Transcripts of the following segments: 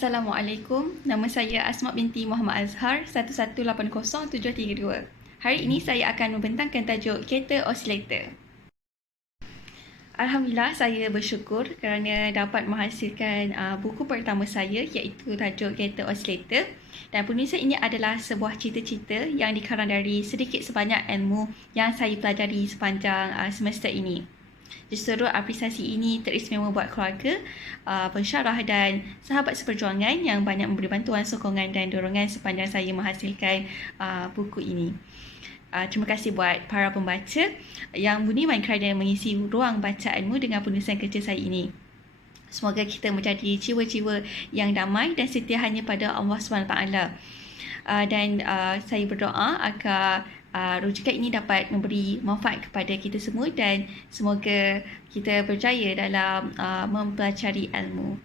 Assalamualaikum, nama saya Asma binti Muhammad Azhar 1180732. Hari ini saya akan membentangkan tajuk kereta osilator. Alhamdulillah, saya bersyukur kerana dapat menghasilkan buku pertama saya iaitu tajuk kereta osilator. Dan penulisan ini adalah sebuah cerita-cerita yang dikarang dari sedikit sebanyak ilmu yang saya pelajari sepanjang semester ini. Justru apresiasi ini teristimewa buat keluarga, pensyarah dan sahabat seperjuangan yang banyak memberi bantuan, sokongan dan dorongan sepanjang saya menghasilkan buku ini. Terima kasih buat para pembaca yang budiman kerana mengisi ruang bacaanmu dengan penulisan kerja saya ini. Semoga kita menjadi jiwa-jiwa yang damai dan setia hanya pada Allah SWT. Dan saya berdoa agar rujukan ini dapat memberi manfaat kepada kita semua dan semoga kita berjaya dalam mempelajari ilmu.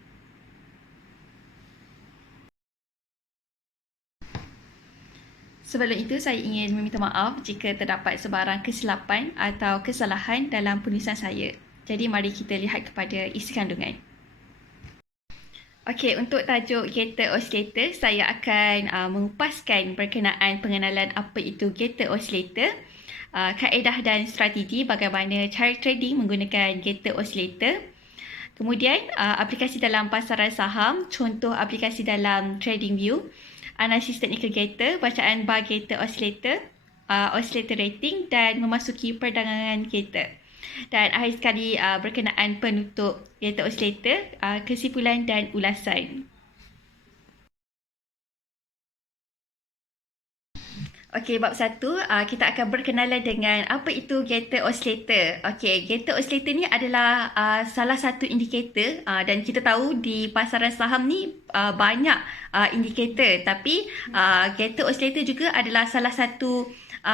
Sebelum itu, saya ingin meminta maaf jika terdapat sebarang kesilapan atau kesalahan dalam penulisan saya. Jadi, mari kita lihat kepada isi kandungan. Okey, untuk tajuk kereta osilator, saya akan mengupaskan berkenaan pengenalan apa itu kereta osilator, kaedah dan strategi bagaimana cara trading menggunakan kereta osilator. Kemudian, aplikasi dalam pasaran saham, contoh aplikasi dalam TradingView, analisis teknikal kereta, bacaan bar kereta osilator, oscillator rating dan memasuki perdagangan kereta. Dan akhir sekali berkenaan penutup kereta osilator, kesimpulan dan ulasan. Okey, bab 1, kita akan berkenalan dengan apa itu kereta osilator. Okey, kereta osilator ni adalah salah satu indikator dan kita tahu di pasaran saham ni banyak indikator, tapi kereta osilator juga adalah salah satu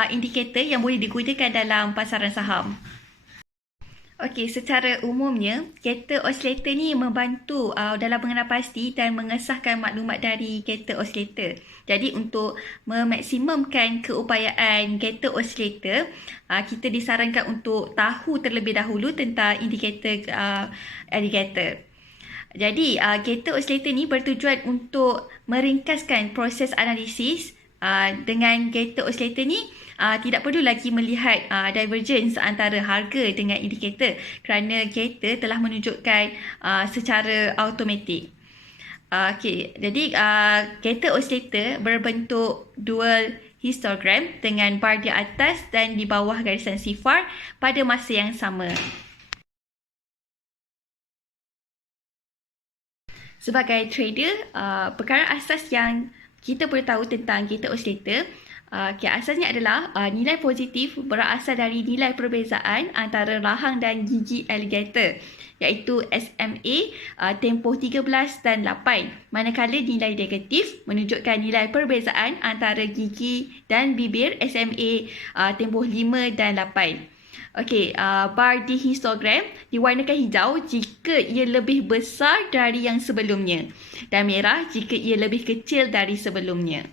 indikator yang boleh digunakan dalam pasaran saham. Okey, secara umumnya, kereta osilator ni membantu dalam mengenal pasti dan mengesahkan maklumat dari kereta osilator. Jadi, untuk memaksimumkan keupayaan kereta osilator, kita disarankan untuk tahu terlebih dahulu tentang indikator alligator. Jadi, kereta osilator ni bertujuan untuk meringkaskan proses analisis. Dengan kereta osilator ni, tidak perlu lagi melihat divergence antara harga dengan indikator kerana kereta telah menunjukkan secara automatik. Okey, jadi kereta osilator berbentuk dual histogram dengan bar di atas dan di bawah garisan sifar pada masa yang sama. Sebagai trader, perkara asas yang kita perlu tahu tentang kereta osilator, asasnya adalah nilai positif berasal dari nilai perbezaan antara rahang dan gigi alligator, iaitu SMA tempoh 13 dan 8, manakala nilai negatif menunjukkan nilai perbezaan antara gigi dan bibir SMA tempoh 5 dan 8. Okey, bar di histogram diwarnakan hijau jika ia lebih besar dari yang sebelumnya dan merah jika ia lebih kecil dari sebelumnya.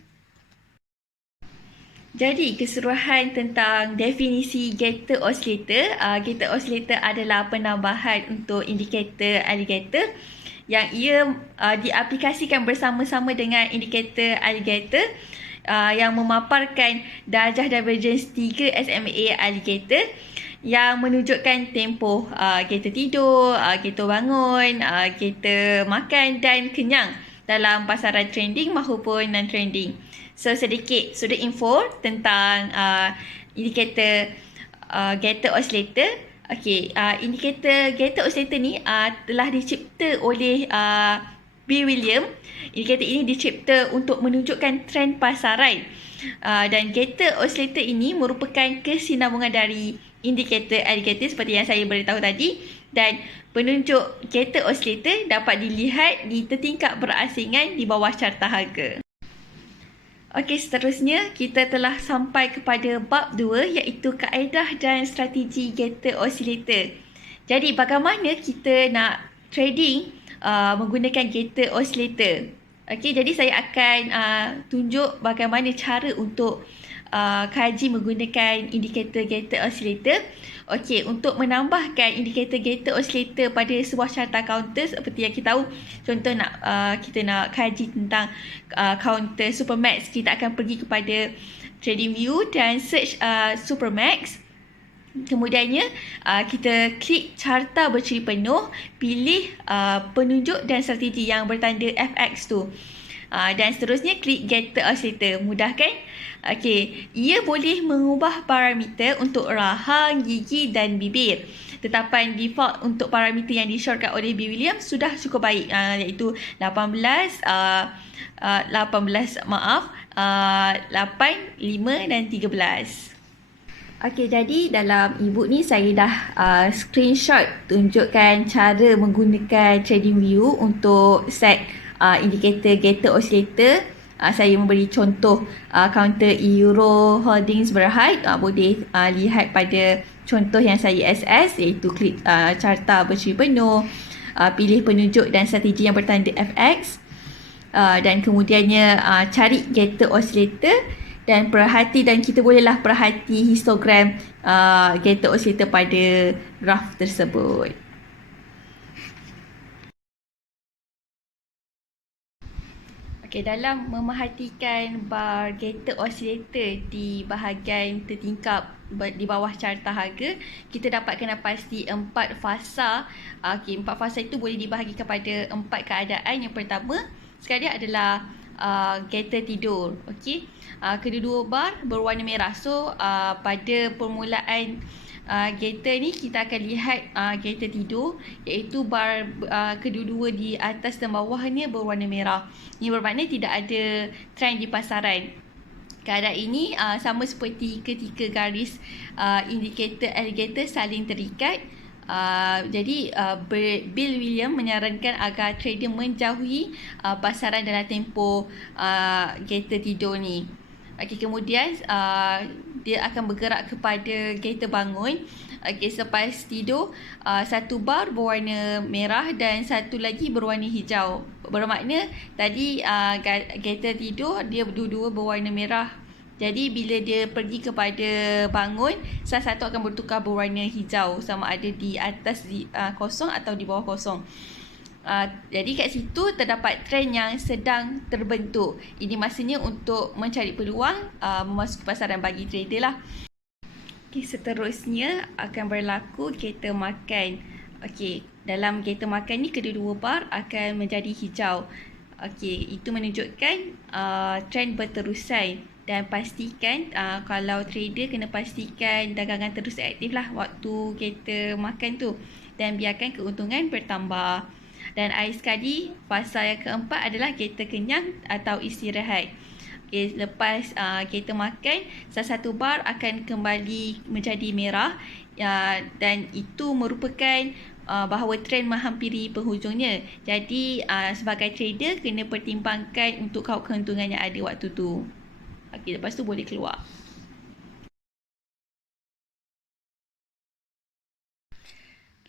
Jadi, keseluruhan tentang definisi kereta osilator. Kereta osilator adalah penambahan untuk indikator alligator yang ia diaplikasikan bersama-sama dengan indikator alligator yang memaparkan darjah divergence 3 SMA alligator yang menunjukkan tempoh kereta tidur, kereta bangun, kereta makan dan kenyang dalam pasaran trending maupun non-trending. So, sedikit sudut info tentang indikator kereta osilator. Okey, indikator kereta osilator ni telah dicipta oleh B. William. Indikator ini dicipta untuk menunjukkan trend pasaran. Dan kereta osilator ini merupakan kesinambungan dari indikator alligator seperti yang saya beritahu tadi, dan penunjuk kereta osilator dapat dilihat di tertingkap berasingan di bawah carta harga. Okey, seterusnya kita telah sampai kepada bab 2 iaitu kaedah dan strategi kereta osilator. Jadi, bagaimana kita nak trading menggunakan kereta osilator? Okey, jadi saya akan tunjuk bagaimana cara untuk kaji menggunakan indikator gated oscillator. Okey, untuk menambahkan indikator gated oscillator pada sebuah carta counter seperti yang kita tahu, contoh kita nak kaji tentang counter Supermax, kita akan pergi kepada TradingView dan search Supermax. Kemudiannya kita klik carta berciri penuh, pilih penunjuk dan strategi yang bertanda FX tu. Dan seterusnya klik gated oscillator. Mudah kan? Okey, ia boleh mengubah parameter untuk rahang, gigi dan bibir. Tetapan default untuk parameter yang di-shortcut oleh Bill Williams sudah cukup baik, iaitu 18, 8, 5 dan 13. Okey, jadi dalam e-book ni saya dah screenshot tunjukkan cara menggunakan TradingView untuk set indikator gated oscillator. Saya memberi contoh counter Euro Holdings Berhad. Boleh lihat pada contoh yang saya SS, iaitu klik carta berciri penuh, pilih penunjuk dan strategi yang bertanda FX, dan kemudiannya cari gated oscillator dan kita bolehlah perhati histogram gated oscillator pada graf tersebut. Okey, dalam memerhatikan bar gated oscillator di bahagian tertingkap di bawah carta harga, kita dapat kena pasti 4 fasa. Okey, 4 fasa itu boleh dibahagi kepada 4 keadaan. Yang pertama sekali adalah gated tidur. Okey, kedua-dua bar berwarna merah. So pada permulaan gated ni kita akan lihat gated tidur, iaitu bar kedua-dua di atas dan bawah ni berwarna merah. Ini bermakna tidak ada trend di pasaran. Keadaan ini sama seperti ketika garis indikator alligator saling terikat. Jadi Bill Williams menyarankan agar trader menjauhi pasaran dalam tempoh gated tidur ni. Okey, kemudian dia akan bergerak kepada gated bangun. Okey, selepas tidur satu bar berwarna merah dan satu lagi berwarna hijau. Bermakna tadi gated tidur dia dua-dua berwarna merah. Jadi bila dia pergi kepada bangun, salah satu akan bertukar berwarna hijau, sama ada di atas kosong atau di bawah kosong. Jadi kat situ terdapat trend yang sedang terbentuk. Ini masanya untuk mencari peluang memasuki pasaran bagi trader lah. Okay, seterusnya akan berlaku gated makan. Okey, dalam gated makan ni kedua-dua bar akan menjadi hijau. Okey, itu menunjukkan trend berterusan. Dan pastikan kalau trader kena pastikan dagangan terus aktif lah waktu gated makan tu, dan biarkan keuntungan bertambah. Dan akhir sekali, fasa yang keempat adalah gated kenyang atau istirahat. Okay, lepas gated makan, salah satu bar akan kembali menjadi merah, dan itu merupakan bahawa trend menghampiri penghujungnya. Jadi sebagai trader kena pertimbangkan untuk keuntungan yang ada waktu tu. Okey, lepas tu boleh keluar.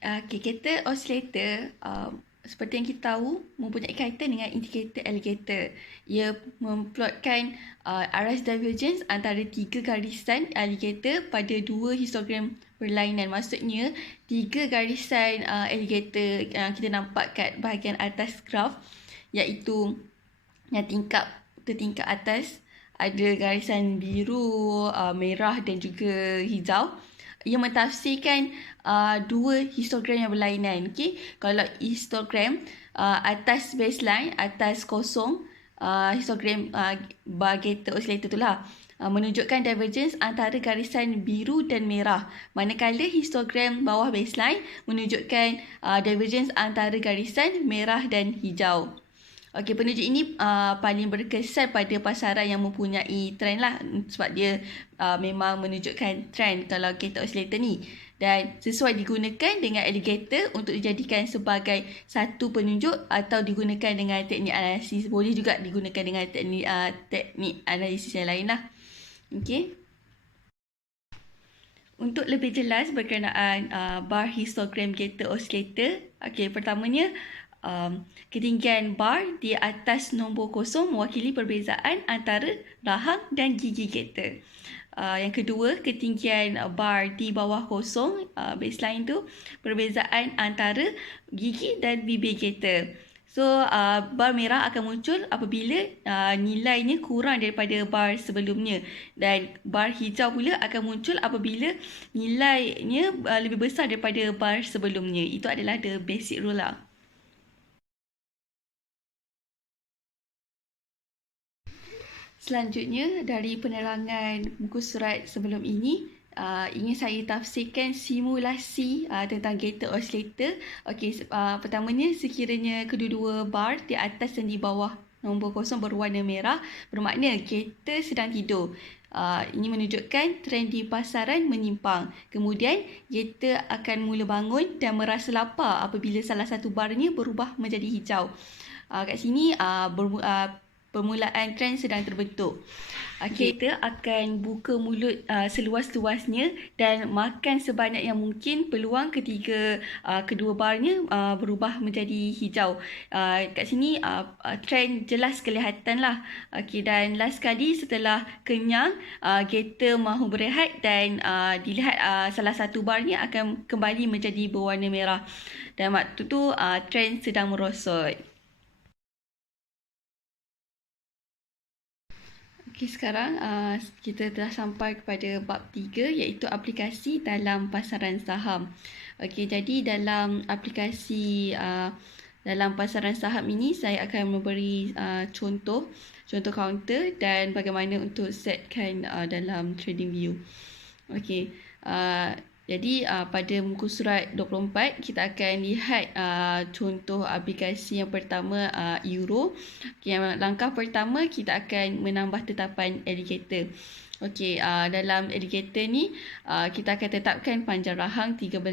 Okey, gated oscillator seperti yang kita tahu mempunyai kaitan dengan indikator alligator. Ia memplotkan arus divergence antara 3 garisan alligator pada 2 histogram berlainan. Maksudnya 3 garisan alligator yang kita nampak kat bahagian atas graf, iaitu yang tertingkap atas ada garisan biru, merah dan juga hijau. Ia mentafsirkan 2 histogram yang berlainan. Okay? Kalau histogram atas baseline, atas kosong, histogram bar gated oscillator itulah menunjukkan divergence antara garisan biru dan merah. Manakala histogram bawah baseline menunjukkan divergence antara garisan merah dan hijau. Okey, penunjuk ini paling berkesan pada pasaran yang mempunyai trend lah, sebab dia memang menunjukkan trend kalau gated oscillator ni, dan sesuai digunakan dengan alligator untuk dijadikan sebagai satu penunjuk atau digunakan dengan teknik analisis. Boleh juga digunakan dengan teknik analisis yang lain lah. Okey. Untuk lebih jelas berkenaan bar histogram gated oscillator, okey, pertamanya ketinggian bar di atas nombor kosong mewakili perbezaan antara rahang dan gigi getter. Yang kedua, ketinggian bar di bawah kosong, baseline tu, perbezaan antara gigi dan bibir getter. So, bar merah akan muncul apabila nilainya kurang daripada bar sebelumnya. Dan bar hijau pula akan muncul apabila nilainya lebih besar daripada bar sebelumnya. Itu adalah the basic rule lah. Selanjutnya, dari penerangan muka surat sebelum ini, ingin saya tafsirkan simulasi tentang getter oscillator. Okey, pertamanya sekiranya kedua-dua bar di atas dan di bawah nombor kosong berwarna merah, bermakna getter sedang tidur. Ini menunjukkan trend di pasaran menyimpang. Kemudian, getter akan mula bangun dan merasa lapar apabila salah satu barnya berubah menjadi hijau. Kat sini, permulaan trend sedang terbentuk. Kita akan buka mulut seluas-luasnya dan makan sebanyak yang mungkin peluang ketika kedua barnya berubah menjadi hijau. Kat sini trend jelas kelihatan lah. Dan last kali setelah kenyang, kita mahu berehat dan dilihat salah satu barnya akan kembali menjadi berwarna merah. Dan waktu tu trend sedang merosot. Okey, sekarang kita telah sampai kepada bab 3 iaitu aplikasi dalam pasaran saham. Okey, jadi dalam aplikasi dalam pasaran saham ini saya akan memberi contoh counter dan bagaimana untuk setkan dalam trading view. Okey, jadi pada muka surat 24 kita akan lihat contoh aplikasi yang pertama Euro. Yang langkah pertama kita akan menambah tetapan alligator. Okey, dalam alligator ni kita akan tetapkan panjang rahang 13,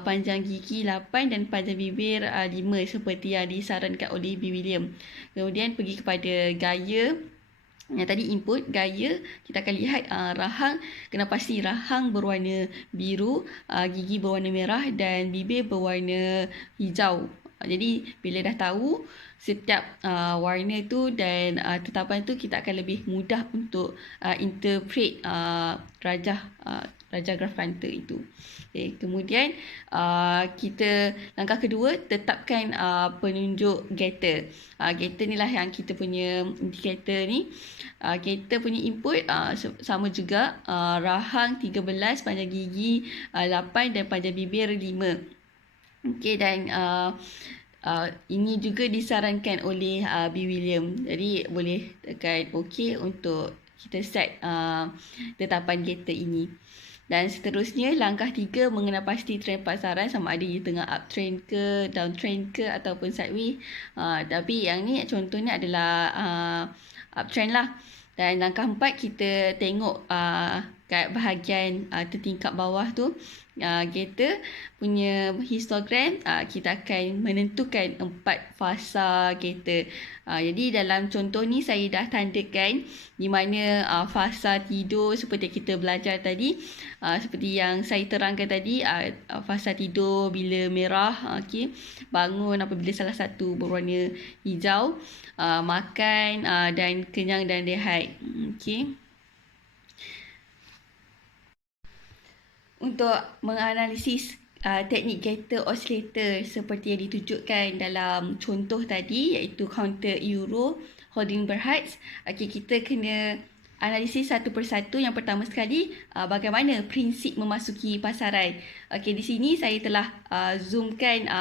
panjang gigi 8 dan panjang bibir 5 seperti yang disarankan oleh B. William. Kemudian pergi kepada gaya. Yang tadi input gaya, kita akan lihat rahang, kena pasti rahang berwarna biru, gigi berwarna merah dan bibir berwarna hijau. Jadi bila dah tahu setiap warna tu dan tetapan tu, kita akan lebih mudah untuk interpret rajah graf kantor itu. Okay. Kemudian kita langkah kedua, tetapkan penunjuk getter. Getter ni lah yang kita punya indikator ni. Kita punya input sama juga, rahang 13, panjang gigi 8 dan panjang bibir 5. Okey, dan ini juga disarankan oleh B. William. Jadi boleh tekan OK untuk kita set tetapan getter ini. Dan seterusnya, langkah 3 mengenal pasti trend pasaran sama ada di tengah uptrend ke, downtrend ke ataupun sideways. Tapi yang ni contohnya adalah uptrend lah. Dan langkah 4 kita tengok kat bahagian tertingkap bawah tu, getter punya histogram, kita akan menentukan 4 fasa getter. Jadi dalam contoh ni saya dah tandakan di mana fasa tidur seperti kita belajar tadi, seperti yang saya terangkan tadi, fasa tidur bila merah, okey, bangun apabila salah satu berwarna hijau, makan dan kenyang dan rehat. Okey. Untuk menganalisis teknik getter oscillator seperti yang ditunjukkan dalam contoh tadi iaitu counter Euro, holding Berhertz, kita kena analisis satu persatu. Yang pertama sekali, bagaimana prinsip memasuki pasaran. Di sini saya telah zoomkan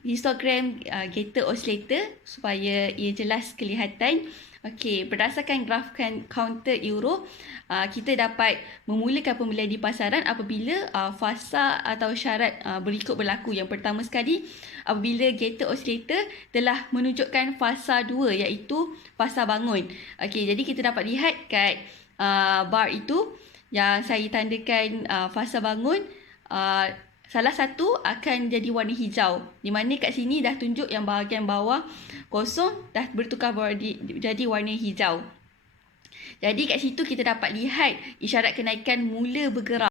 histogram getter oscillator supaya ia jelas kelihatan. Berdasarkan graf counter Euro, kita dapat memulakan pembelian di pasaran apabila fasa atau syarat berikut berlaku. Yang pertama sekali, apabila getter oscillator telah menunjukkan fasa 2 iaitu fasa bangun. Jadi kita dapat lihat kat bar itu yang saya tandakan fasa bangun, salah satu akan jadi warna hijau, di mana kat sini dah tunjuk yang bahagian bawah kosong dah bertukar jadi warna hijau. Jadi kat situ kita dapat lihat isyarat kenaikan mula bergerak.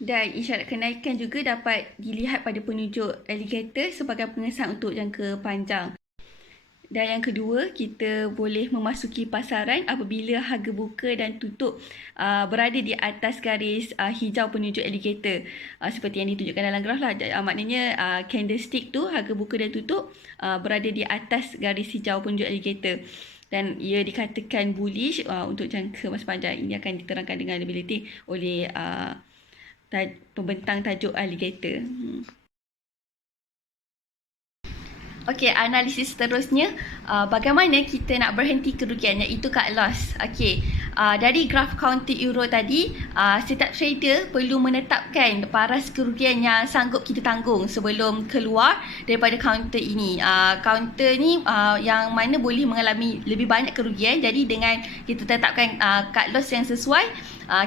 Dan isyarat kenaikan juga dapat dilihat pada penunjuk alligator sebagai pengesan untuk jangka panjang. Dan yang kedua, kita boleh memasuki pasaran apabila harga buka dan tutup berada di atas garis hijau penunjuk alligator. Seperti yang ditunjukkan dalam graf lah. Maknanya candlestick tu, harga buka dan tutup berada di atas garis hijau penunjuk alligator. Dan ia dikatakan bullish untuk jangka masa panjang. Ini akan diterangkan dengan lebih letih oleh pembentang tajuk alligator. Okey, analisis seterusnya, bagaimana kita nak berhenti kerugian, iaitu cut loss. Okey, dari graf counter euro tadi, setiap trader perlu menetapkan paras kerugian yang sanggup kita tanggung sebelum keluar daripada counter ini. Counter ni yang mana boleh mengalami lebih banyak kerugian. Jadi dengan kita tetapkan cut loss yang sesuai,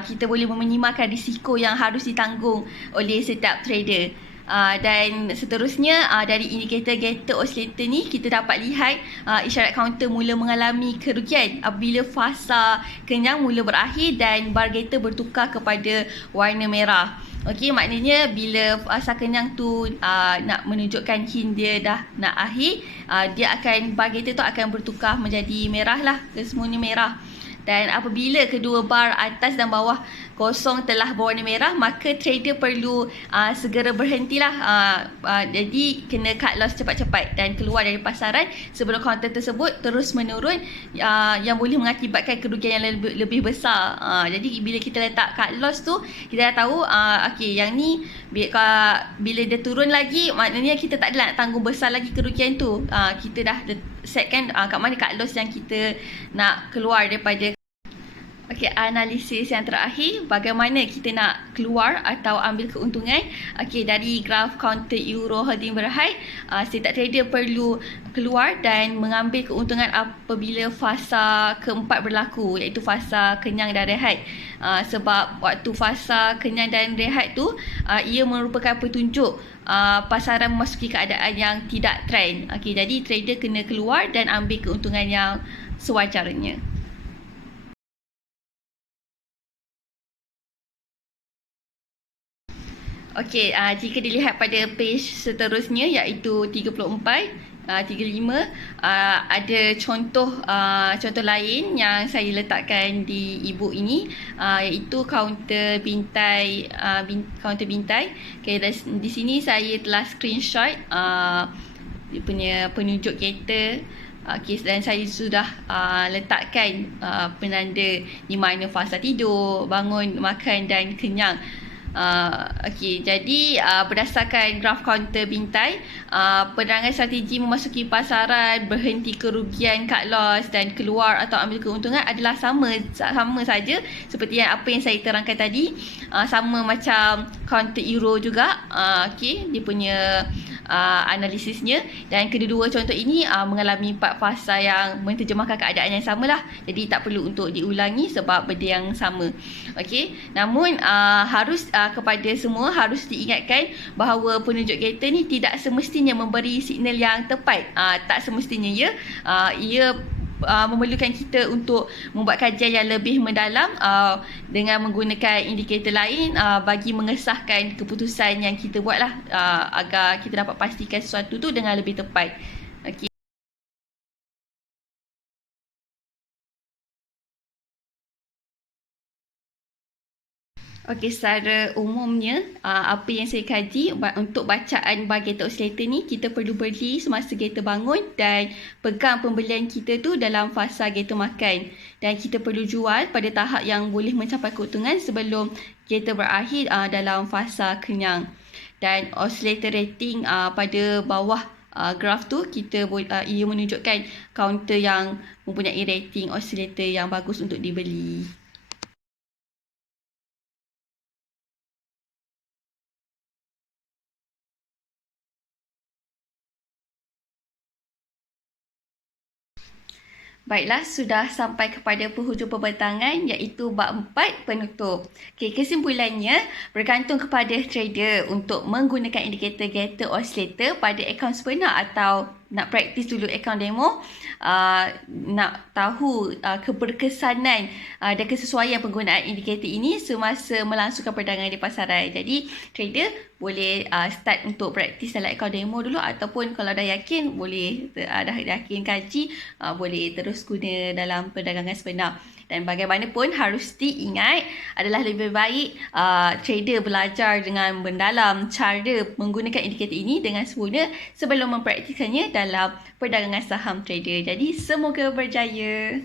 kita boleh meminimalkan risiko yang harus ditanggung oleh setiap trader. Dan seterusnya dari indikator Gator Oscillator ni kita dapat lihat isyarat counter mula mengalami kerugian apabila fasa kenyang mula berakhir dan bar Gator bertukar kepada warna merah. Okey, maknanya bila fasa kenyang tu nak menunjukkan hint dia dah nak akhir, bar Gator tu akan bertukar menjadi merah lah, kesemuanya merah. Dan apabila kedua bar atas dan bawah kosong telah berwarna merah, maka trader perlu segera berhentilah. Jadi kena cut loss cepat-cepat dan keluar dari pasaran sebelum counter tersebut terus menurun, yang boleh mengakibatkan kerugian yang lebih besar. Jadi bila kita letak cut loss tu, kita dah tahu okey, yang ni bila dia turun lagi, maknanya kita tak adalah nak tanggung besar lagi kerugian tu. Kita dah setkan kat mana cut loss yang kita nak keluar daripada. Okey, analisis yang terakhir, bagaimana kita nak keluar atau ambil keuntungan. Okey, dari graf counter euro holding berhad, setiap trader perlu keluar dan mengambil keuntungan apabila fasa keempat berlaku, iaitu fasa kenyang dan rehat. Sebab waktu fasa kenyang dan rehat tu, ia merupakan petunjuk pasaran memasuki keadaan yang tidak trend. Okey, jadi trader kena keluar dan ambil keuntungan yang sewajarnya. Okey, jika dilihat pada page seterusnya iaitu 34, 35, ada contoh lain yang saya letakkan di e-book ini, iaitu counter bintai. Okay, di sini saya telah screenshot dia punya penunjuk kereta. Okay, dan saya sudah letakkan penanda di mana fasa tidur, bangun, makan dan kenyang. Okey, jadi berdasarkan graf counter bintai, penerangan strategi memasuki pasaran, berhenti kerugian, cut loss dan keluar atau ambil keuntungan adalah sama saja seperti apa yang saya terangkan tadi. Sama macam counter euro juga. Okey, dia punya analisisnya, dan kedua-dua contoh ini mengalami 4 fasa yang menterjemahkan keadaan yang samalah. Jadi tak perlu untuk diulangi sebab benda yang sama. Okey, namun harus kepada semua harus diingatkan bahawa penunjuk kereta ni tidak semestinya memberi signal yang tepat. Tak semestinya ia memerlukan kita untuk membuat kajian yang lebih mendalam dengan menggunakan indikator lain bagi mengesahkan keputusan yang kita buatlah, agar kita dapat pastikan sesuatu tu dengan lebih tepat. Okey. Okey, secara umumnya apa yang saya kaji untuk bacaan bar Gator Oscillator ni, kita perlu beli semasa Gator bangun dan pegang pembelian kita tu dalam fasa Gator makan, dan kita perlu jual pada tahap yang boleh mencapai keuntungan sebelum Gator berakhir dalam fasa kenyang. Dan oscillator rating pada bawah graf tu, ia menunjukkan counter yang mempunyai rating oscillator yang bagus untuk dibeli. Baiklah, sudah sampai kepada penghujung pembentangan iaitu bab 4, penutup. Okey, kesimpulannya bergantung kepada trader untuk menggunakan indikator Gator Oscillator pada akaun sebenar atau nak praktis dulu akaun demo, nak tahu keberkesanan dan kesesuaian penggunaan indikator ini semasa melangsungkan perdagangan di pasaran. Jadi trader boleh start untuk praktis dalam akaun demo dulu, ataupun kalau dah yakin boleh dah yakin kaji, boleh terus guna dalam perdagangan sebenar. Dan bagaimanapun harus diingat adalah lebih baik trader belajar dengan mendalam cara menggunakan indikator ini dengan sempurna sebelum mempraktiskannya dalam perdagangan saham trader. Jadi semoga berjaya.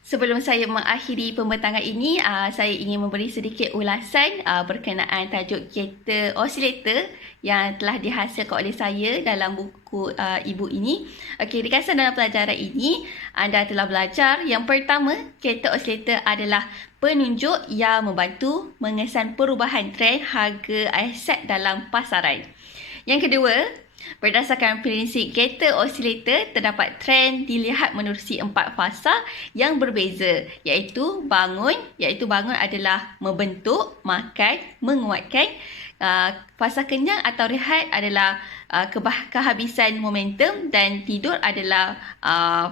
Sebelum saya mengakhiri pembentangan ini, saya ingin memberi sedikit ulasan berkenaan tajuk Gator Oscillator yang telah dihasilkan oleh saya dalam buku ibu ini. Okey, dikasih dalam pelajaran ini, anda telah belajar yang pertama, Gator Oscillator adalah penunjuk yang membantu mengesan perubahan trend harga aset dalam pasaran. Yang kedua, berdasarkan prinsip Gator Oscillator, terdapat trend dilihat menerusi 4 fasa yang berbeza, iaitu bangun adalah membentuk, makan, menguatkan. Fasa kenyang atau rehat adalah kehabisan momentum, dan tidur adalah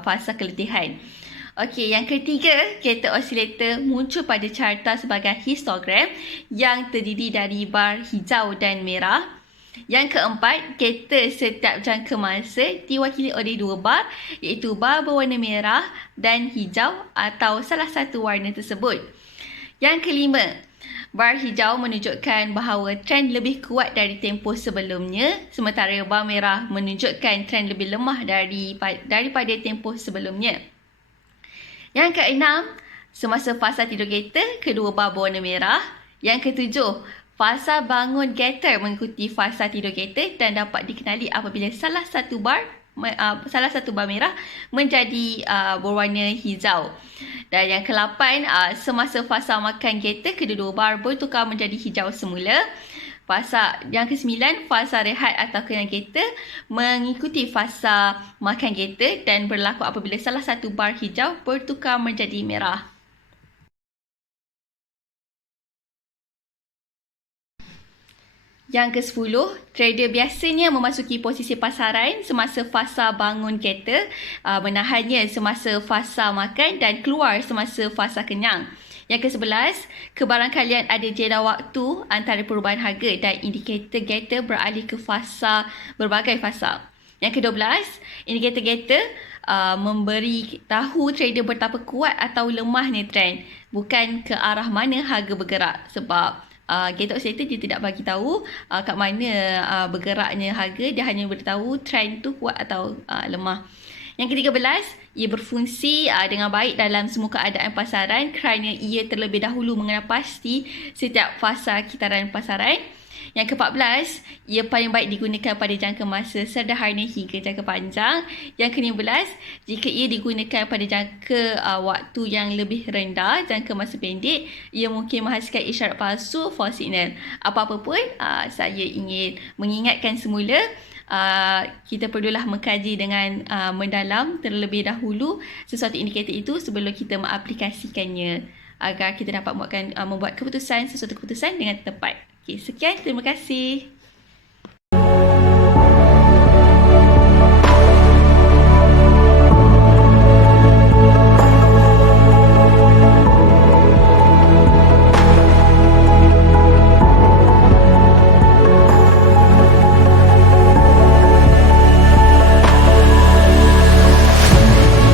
fasa keletihan. Okey, yang ketiga, Gator Oscillator muncul pada carta sebagai histogram yang terdiri dari bar hijau dan merah. Yang keempat, Gator setiap jangka masa diwakili oleh 2 bar, iaitu bar berwarna merah dan hijau atau salah satu warna tersebut. Yang kelima, bar hijau menunjukkan bahawa trend lebih kuat dari tempoh sebelumnya, sementara bar merah menunjukkan trend lebih lemah daripada tempoh sebelumnya. Yang keenam, semasa fasa tidur Gator, kedua bar berwarna merah. Yang ketujuh, fasa bangun Gator mengikuti fasa tidur Gator dan dapat dikenali apabila salah satu bar merah menjadi berwarna hijau. Dan yang ke-8, semasa fasa makan Gator, kedua-dua bar bertukar menjadi hijau semula. Yang ke-9, fasa rehat atau kenyang Gator mengikuti fasa makan Gator dan berlaku apabila salah satu bar hijau bertukar menjadi merah. Yang ke-10, trader biasanya memasuki posisi pasaran semasa fasa bangun Gator, menahannya semasa fasa makan dan keluar semasa fasa kenyang. Yang ke-11, kebarangkalian ada jeda waktu antara perubahan harga dan indikator Gator beralih ke berbagai fasa. Yang ke-12, indikator Gator memberi tahu trader betapa kuat atau lemahnya trend, bukan ke arah mana harga bergerak, sebab Gator Oscillator dia tidak bagi tahu kat mana bergeraknya harga, dia hanya beritahu trend tu kuat atau lemah. Yang ke-13, ia berfungsi dengan baik dalam semua keadaan pasaran kerana ia terlebih dahulu mengenal pasti setiap fasa kitaran pasaran. Yang ke-14, ia paling baik digunakan pada jangka masa sederhana hingga jangka panjang. Yang ke-15, jika ia digunakan pada jangka waktu yang lebih rendah, jangka masa pendek, ia mungkin menghasilkan isyarat palsu, false signal. Apa-apa pun, saya ingin mengingatkan semula, kita perlulah mengkaji dengan mendalam terlebih dahulu sesuatu indikator itu sebelum kita mengaplikasikannya, agar kita dapat membuat sesuatu keputusan dengan tepat. Sekian, terima kasih.